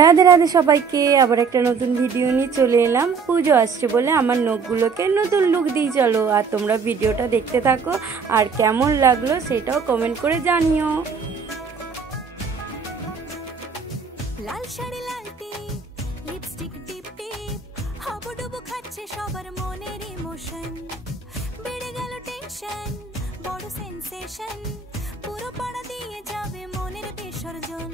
রাধে রাধে সবাইকে আবার একটা নতুন ভিডিও নিয়ে চলে এলাম। পুজো আসছে বলে আমার নখগুলোকে নতুন লুক দিই চলো। আর তোমরা ভিডিওটা দেখতে থাকো আর কেমন লাগলো সেটাও কমেন্ট করে জানিও। লাল শাড়ি লাল টিপ লিপস্টিক টিপ টিপ হাবুডুবু খাচ্ছে সবার মনের ইমোশন। বেড়ে গেল টেনশন বড় সেন্সেশন পুরো পাড়া দিয়ে যাবে মনের বিসর্জন।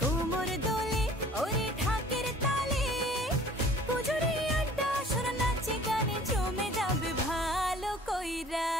কোমর দোলে ওরে ঢাকের তালে পুজোর আড্ডা সুর নাচে গানে জমে যাবে ভালো কইরা।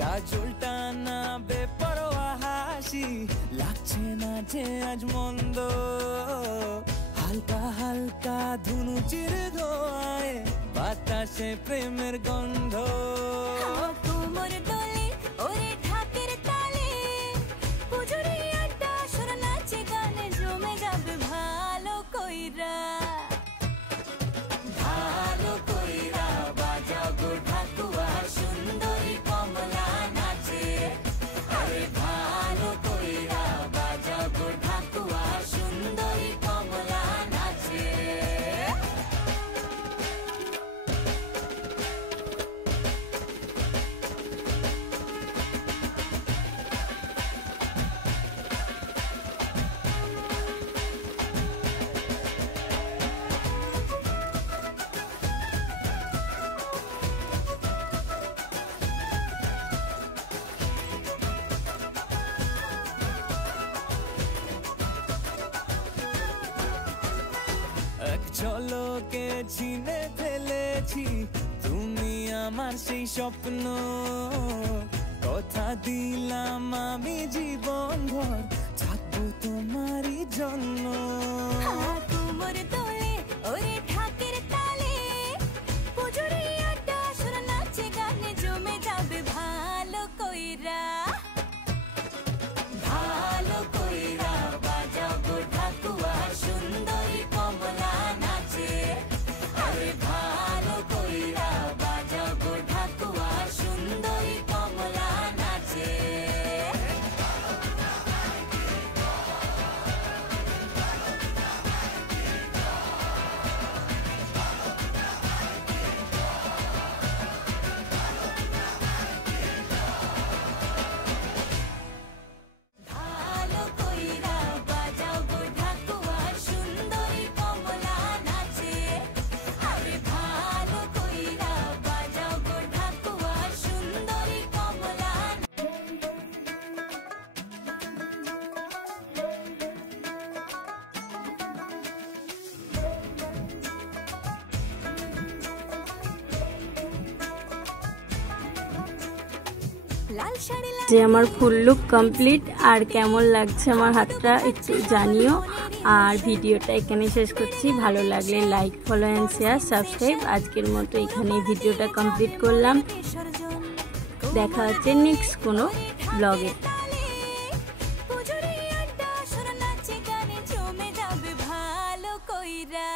কাজলটা না বেপরোয়া হাসি লাগছে না যে আজ মন্দ। হালকা হালকা ধুনুচির ধোঁয়ায় বাতাসে প্রেমের গন্ধ। কোমর দোলে ওরে ঢাকের তালে পুজোর আড্ডা সুর নাচে গানে জমে যাবে ভালো কইরা। ভালো কইরা বাজাও গো ঢাকুয়া সুন্দরী কমলা নাচে। আরে ভালো কইরা বাজাও গো ঢাকুয়া সুন্দরী কমলা নাচে। এক ঝলকে চিনে ফেলেছি তুমি আমার সেই স্বপ্ন। কথা দিলাম আমি জীবন ভর থাকবো তোমারই জন্য। কোমর দোলে ওরে ঢাকের তালে পুজোর আড্ডা সুর নাচে গানে জমে যাবে ভালো কইরা। ভালো কইরা বাজাও গো ঢাকুয়া সুন্দরী কমলা নাচে। আরে ভালো কইরা বাজাও গো ঢাকুয়া সুন্দরী কমলা নাচে। ভালো কইরা বাজাও গো ঢাকুয়া সুন্দরী কমলা নাচে। আরে ভালো কইরা বাজাও গো ঢাকুয়া সুন্দরী কমলা। লাল শাড়ি যে আমার ফুল লুক কমপ্লিট আর কেমন লাগছে আমার হাতটা একটু জানিও। আর ভিডিওটা এখানে শেষ করছি। ভালো লাগলে like follow and share subscribe. আজকের মতো এখানে ভিডিওটা কমপ্লিট করলাম। বিসর্জন। দেখা হচ্ছে নেক্সট কোনো ব্লগে। পুজোর আড্ডা সুর নাচে গানে জমে যাবে ভালো কইরা।